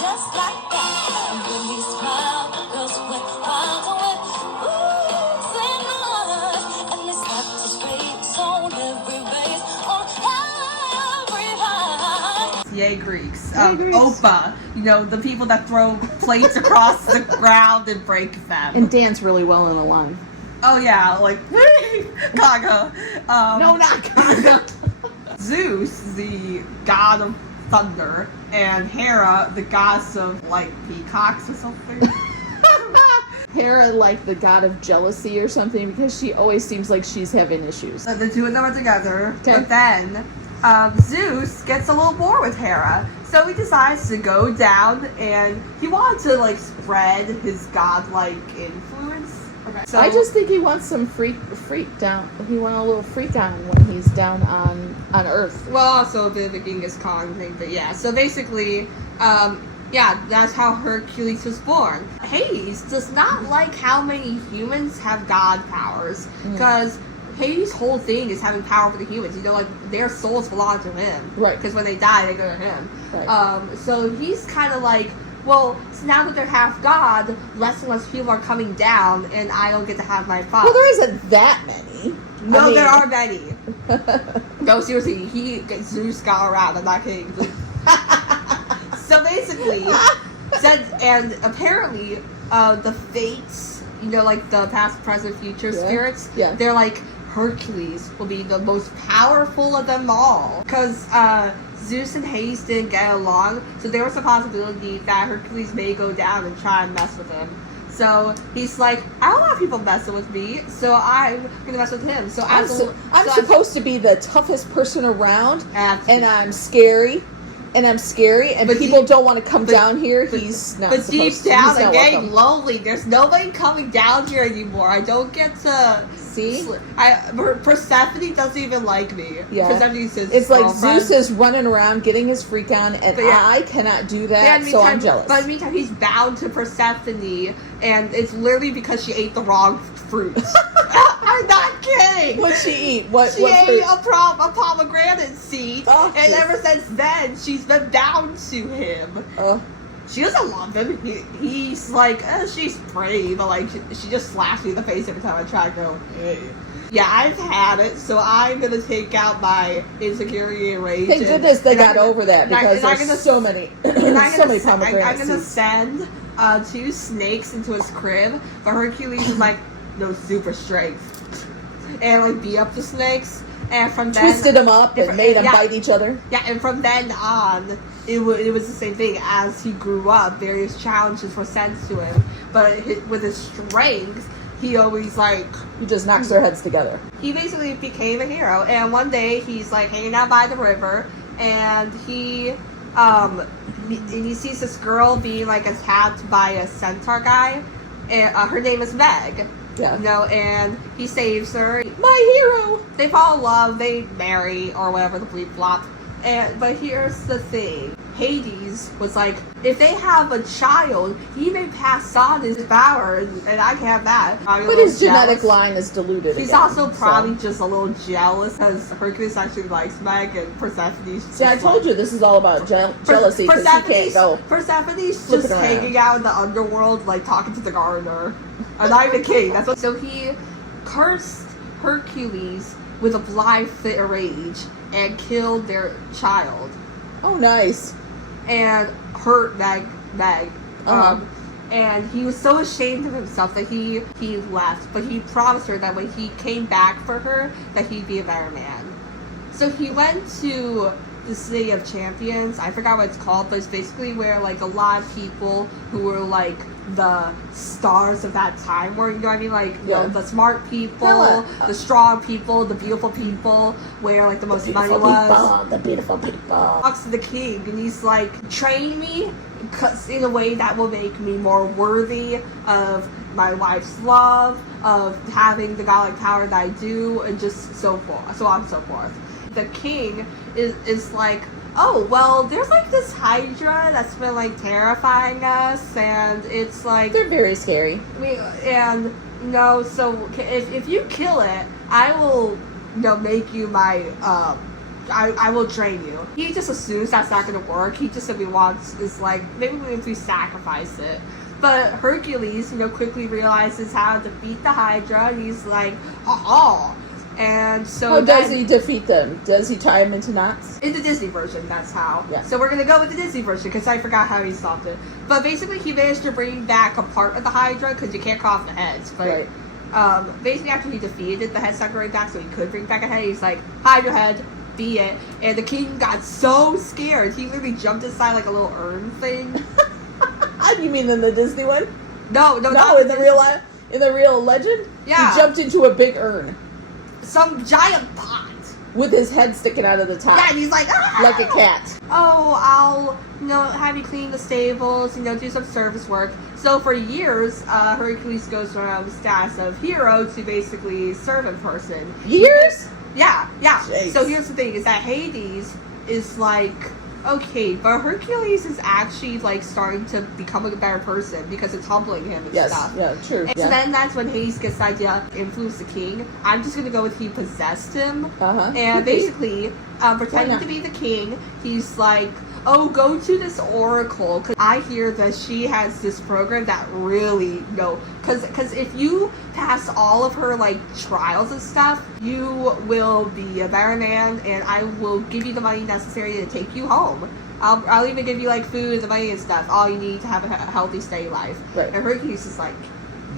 just like that. And when he smiled, the girls went wild and went, ooh, say not. And they slapped his face on every face, on every eye. Yay Greeks. Oppa, you know, the people that throw plates across the ground and break them. And dance really well in a line. Oh yeah, like Kaga. No, not Kaga. Zeus, the god of thunder, and Hera, the goddess of like peacocks or something. Hera, like the god of jealousy or something, because she always seems like she's having issues. So the two of them are together, Okay. but then Zeus gets a little bored with Hera, so he decides to go down, and he wanted to like spread his godlike influence. Okay. So I just think he wants some freak down. He wants a little freak on when he's down on Earth. well, also a bit of a Genghis Khan thing, but yeah. So basically, yeah, that's how Hercules was born. Hades does not like how many humans have god powers, because Hades' whole thing is having power for the humans. You know, like, their souls belong to him. Right. Because when they die, they go to him. Right. So he's kind of like, well, so now that they're half god, less and less people are coming down, and I don't get to have my fun. Well, there isn't that many. No, I mean- there are many. No, seriously, Zeus got around. I'm not kidding. So basically, and apparently, the fates, you know, like the past, present, future spirits, Yeah. they're like, Hercules will be the most powerful of them all. Because Zeus and Hades didn't get along, so there was a possibility that Hercules may go down and try and mess with him. So he's like, I don't want people messing with me, so I'm gonna mess with him. So I'm supposed to be the toughest person around, and I'm scary, and But people deep- don't want to come but- down here. but- He's not But supposed deep to. down, He's I'm not getting welcome. lonely. There's nobody coming down here anymore. I don't get to See? Persephone doesn't even like me. Yeah. Persephone's his It's like girlfriend. Zeus is running around getting his freak on, and But yeah. I cannot do Yeah, that, in the so I'm meantime- jealous. But in the meantime, he's bound to Persephone, and it's literally because she ate the wrong fruit. I'm not kidding. What'd she eat? What She fruit? ate a pomegranate seed, Oh, and jeez. ever since then, she's been bound to him. She doesn't love him. He's like, she's pretty, but like, she just slaps me in the face every time I try to go, hey. Yeah, I've had it, so I'm gonna take out my insecurity and rage. Thank goodness they got over that, because there's so many, so many pomegranates. I'm gonna send 2 snakes into his crib, but Hercules is like, no super strength. And like beat up the snakes, and from then... Twisted them up and made them bite each other. Yeah, and from then on, it was the same thing. As he grew up, various challenges were sent to him, but with his strength, he always like... He just knocks their heads together. He basically became a hero, and one day he's like hanging out by the river, and he sees this girl being like attacked by a centaur guy, and her name is Meg. Yeah. You know, and he saves her. My hero! They fall in love, they marry, or whatever the bleep flop. But here's the thing. Hades was like, if they have a child, he may pass on his power, and I can have that. But his genetic line is diluted. He's again, also probably so. just a little jealous because Hercules actually likes Meg, and Persephone's just See, I told you this is all about jealousy, because he can't go. Persephone's flip just it around. hanging out in the underworld, like talking to the gardener. I'm not even kidding. That's what. So he cursed Hercules with a blind fit of rage and killed their child Oh, nice. and hurt Meg. Uh-huh. And he was so ashamed of himself that he left, but he promised her that when he came back for her, that he'd be a better man. So he went to the City of Champions. I forgot what it's called, but it's basically where like a lot of people who were like the stars of that time were, you know what I mean? Like, you know, the smart people, the strong people, the beautiful people, where like the most money was. The beautiful people. Talks to the king, and he's like, train me in a way that will make me more worthy of my wife's love, of having the godlike power that I do, and just so forth, so on and so forth. The king is like, oh, well, there's like this Hydra that's been like terrifying us, and it's like, They're very scary. and no, so if you kill it, I will, you know, make you my I will drain you. He just assumes that's not going to work. He just simply wants, is like, maybe if we sacrifice it. But Hercules, quickly realizes how to defeat the Hydra. And he's like, ha. And so how does he defeat them? Does he tie them into knots? In the Disney version, that's how. Yeah. So we're going to go with the Disney version because I forgot how he solved it. But basically, he managed to bring back a part of the Hydra because you can't cut off the heads. But basically, after he defeated the head sucker right back, so he could bring back a head, he's like, Hydra head, be it. And the king got so scared, he literally jumped inside like a little urn thing. You mean in the Disney one? No, in the real legend? Yeah. He jumped into a big urn. Some giant pot. With his head sticking out of the top. Yeah, and he's like, ah! Like a cat. Oh, I'll, have you clean the stables, do some service work. So for years, Hercules goes from the status of hero to basically servant person. Years? Yeah. Jeez. So here's the thing, is that Hades is like, okay, but Hercules is actually like starting to become a better person because it's humbling him and stuff. Yeah, true. And so then that's when Hades gets the idea to influence the king. I'm just gonna go with he possessed him. And basically, pretending to be the king, he's like, oh, go to this oracle, because I hear that she has this program that really, because if you pass all of her, like, trials and stuff, you will be a better man, and I will give you the money necessary to take you home. I'll even give you, like, food, the money and stuff, all you need to have a healthy, steady life. Right. And Hercules is like,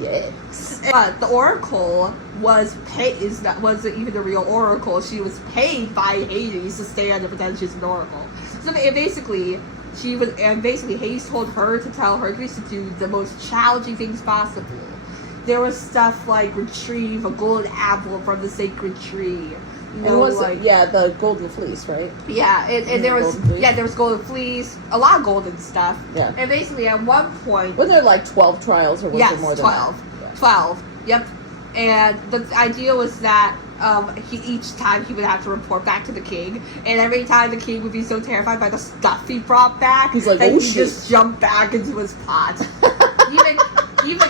yes. But the oracle wasn't even the real oracle. She was paid by Hades to stay on to pretend she's an oracle. So basically, Hades told her to tell Hercules to do the most challenging things possible. There was stuff like retrieve a golden apple from the sacred tree. The golden fleece, right? Yeah, and there was golden fleece, a lot of golden stuff. Yeah. And basically, at one point, Wasn't there like 12 trials, or was there more than 12. that? 12. Yep. And the idea was that each time he would have to report back to the king, and every time the king would be so terrified by the stuff he brought back, he's like, that he'd just jump back into his pot. even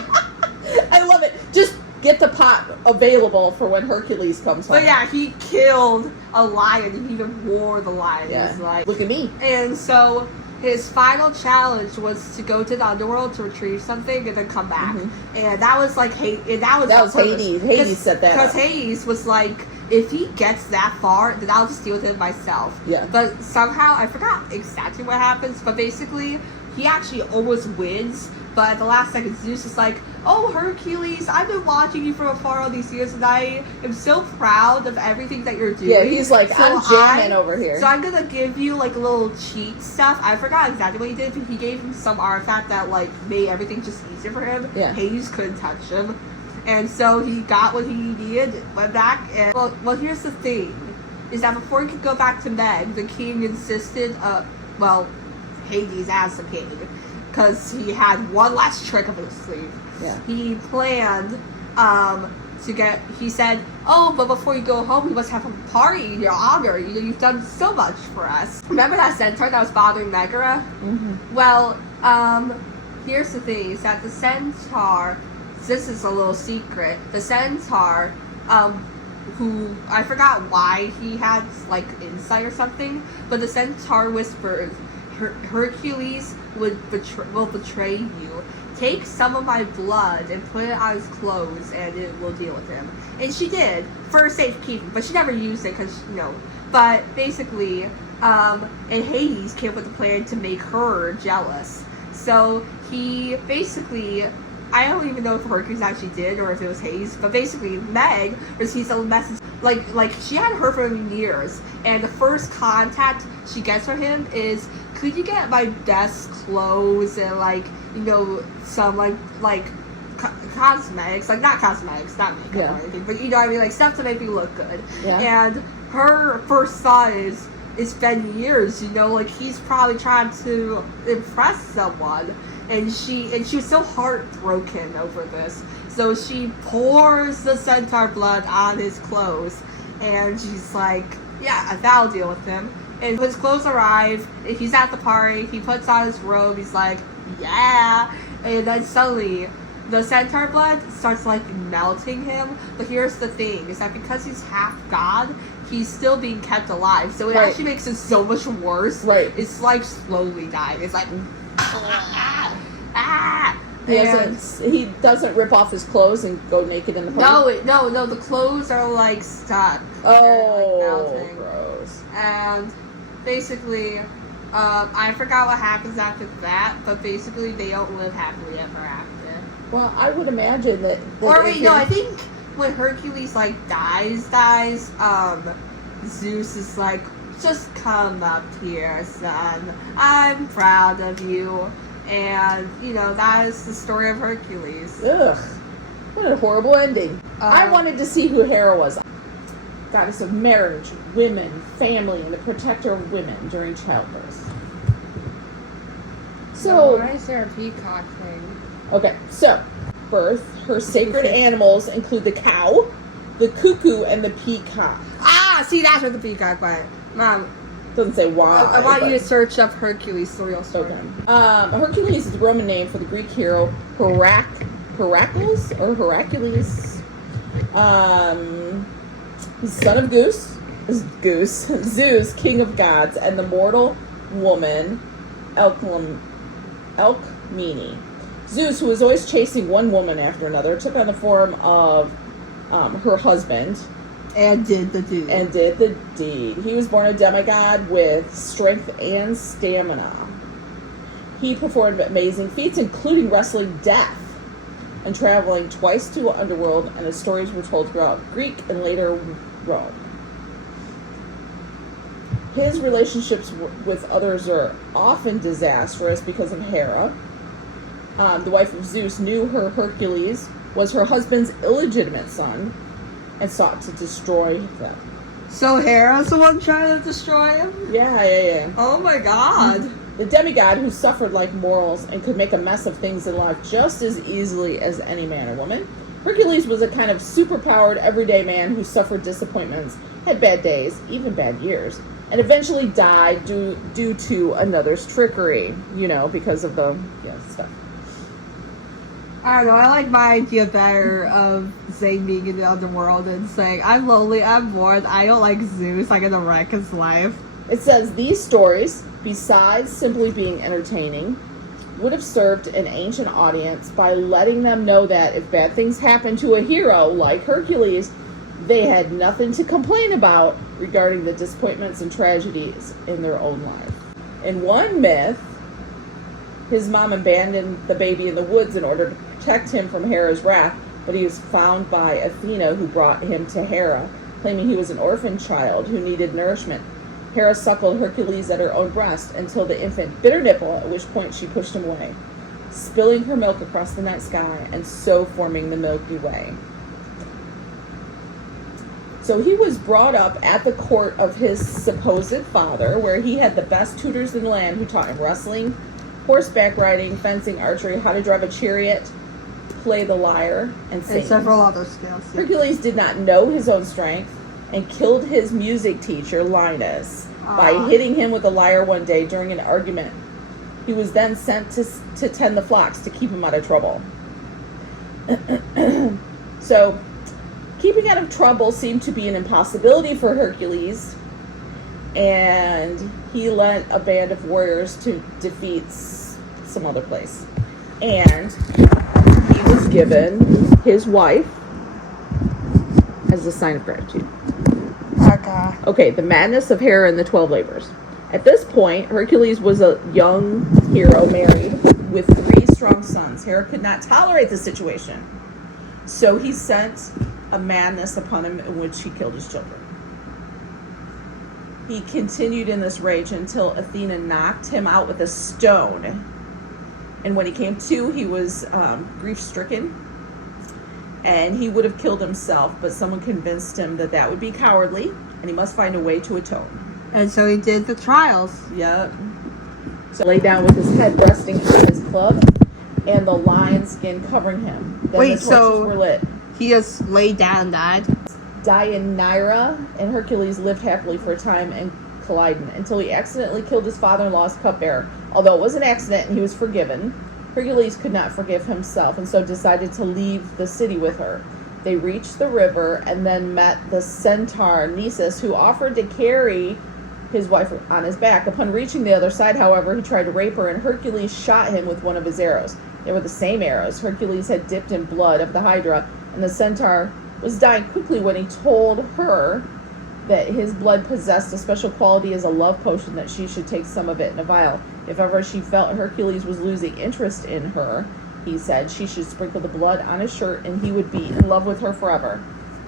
I love it. Just get the pot available for when Hercules comes home. But yeah, he killed a lion, and he even wore the lion. Yeah. Like, look at me. And so his final challenge was to go to the underworld to retrieve something and then come back. Mm-hmm. And that was like that was Hades. Hades set that up. Because Hades was like, if he gets that far, then I'll just deal with it myself. Yeah. But somehow, I forgot exactly what happens, but basically, he actually almost wins. But at the last second, Zeus is like, oh, Hercules, I've been watching you from afar all these years, and I am so proud of everything that you're doing. Yeah, he's like, I'm jamming over here. So I'm going to give you, like, a little cheat stuff. I forgot exactly what he did, but he gave him some artifact that, like, made everything just easier for him. Yeah. Hades couldn't touch him. And so he got what he needed, went back, and, well, here's the thing, is that before he could go back to Meg, the king insisted, Hades as the king, because he had one last trick up his sleeve. Yeah. He planned he said, oh, but before you go home, we must have a party in your honor. You've done so much for us. Remember that centaur that was bothering Megara? Mm-hmm. Well, here's the thing, is that the centaur, this is a little secret, the centaur, who, I forgot why he had, like, insight or something, but the centaur whispered, Hercules will betray you. Take some of my blood and put it on his clothes, and it will deal with him. And she did, for safekeeping, but she never used it because, But basically, and Hades came up with a plan to make her jealous. So he basically, I don't even know if Hercules actually did or if it was Hades, but basically Meg receives a message, like she hadn't heard from him in years, and the first contact she gets from him is, could you get my desk clothes and some like cosmetics, like not cosmetics, not makeup or anything, but what I mean, like stuff to make me look good. Yeah. And her first thought is, it's been years, like he's probably trying to impress someone, and she was so heartbroken over this. So she pours the centaur blood on his clothes, and she's like, yeah, that'll deal with him. And his clothes arrive, and he's at the party, he puts on his robe, he's like, yeah, and then suddenly the centaur blood starts like melting him. But here's the thing, is that because he's half god, he's still being kept alive. So it Right. actually makes it so much worse. Right. It's like slowly dying. It's like He doesn't rip off his clothes and go naked in the party? No. The clothes are like stuck. Oh, They're, like, melting. gross. And basically, I forgot what happens after that, but basically they don't live happily ever after. Well, I would imagine that. Or wait, no, I think when Hercules like dies, Zeus is like, just come up here, son. I'm proud of you. And, you know, that is the story of Hercules. Ugh. What a horrible ending. I wanted to see who Hera was. Goddess of marriage, women, family, and the protector of women during childbirth. So, why is there a peacock thing? okay, so, birth, her sacred animals include the cow, the cuckoo, and the peacock. Ah, see, that's where the peacock went. Mom, Doesn't say why. I want you to search up Hercules, the real story. Okay. Hercules is the Roman name for the Greek hero Heracles or Hercules. He's son of Zeus, king of gods, and the mortal woman Alcmene. Zeus, who was always chasing one woman after another, took on the form of her husband. And did the deed. He was born a demigod with strength and stamina. He performed amazing feats, including wrestling death and traveling twice to the underworld, and his stories were told throughout Greek and later Rome. His relationships with others are often disastrous because of Hera. The wife of Zeus knew Hercules was her husband's illegitimate son and sought to destroy them. So Hera's the one trying to destroy him? Yeah. Oh my god. The demigod who suffered like mortals and could make a mess of things in life just as easily as any man or woman. Hercules was a kind of superpowered everyday man who suffered disappointments, had bad days, even bad years, and eventually died due to another's trickery, because of the stuff. I don't know, I like my idea better of Zayn being in the underworld and saying, I'm lonely, I'm bored, I don't like Zeus, I'm gonna wreck his life. It says, these stories, besides simply being entertaining, would have served an ancient audience by letting them know that if bad things happen to a hero like Hercules, they had nothing to complain about regarding the disappointments and tragedies in their own life. In one myth, his mom abandoned the baby in the woods in order to protect him from Hera's wrath, but he was found by Athena, who brought him to Hera, claiming he was an orphan child who needed nourishment. Hera suckled Hercules at her own breast until the infant bit her nipple, at which point she pushed him away, spilling her milk across the night sky and so forming the Milky Way. So he was brought up at the court of his supposed father, where he had the best tutors in the land who taught him wrestling, horseback riding, fencing, archery, how to drive a chariot, play the lyre, and sing. And several other skills. Yeah. Hercules did not know his own strength and killed his music teacher, Linus, by hitting him with a lyre one day during an argument. He was then sent to tend the flocks to keep him out of trouble. So, keeping out of trouble seemed to be an impossibility for Hercules, and he led a band of warriors to defeat some other place. And he was given his wife as a sign of gratitude. Okay, the madness of Hera and the 12 labors. At this point, Hercules was a young hero married with 3 strong sons. Hera could not tolerate the situation, so he sent a madness upon him in which he killed his children. He continued in this rage until Athena knocked him out with a stone. And when he came to, he was grief-stricken, and he would have killed himself, but someone convinced him that that would be cowardly, and he must find a way to atone. And so he did the trials. Yep. So lay down with his head resting on his club, and the lion skin covering him. Then the torches were lit. He just laid down and died? Deianira and Hercules lived happily for a time in ǨLIKE until he accidentally killed his father-in-law's cupbearer. Although it was an accident and he was forgiven, Hercules could not forgive himself and so decided to leave the city with her. They reached the river and then met the centaur Nisus, who offered to carry his wife on his back. Upon reaching the other side, however, he tried to rape her, and Hercules shot him with one of his arrows. They were the same arrows Hercules had dipped in blood of the Hydra, and the centaur was dying quickly when he told her that his blood possessed a special quality as a love potion, that she should take some of it in a vial. If ever she felt Hercules was losing interest in her, he said, she should sprinkle the blood on his shirt and he would be in love with her forever.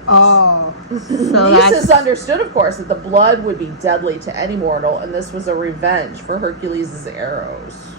Oh. So Nisus understood, of course, that the blood would be deadly to any mortal, and this was a revenge for Hercules' arrows.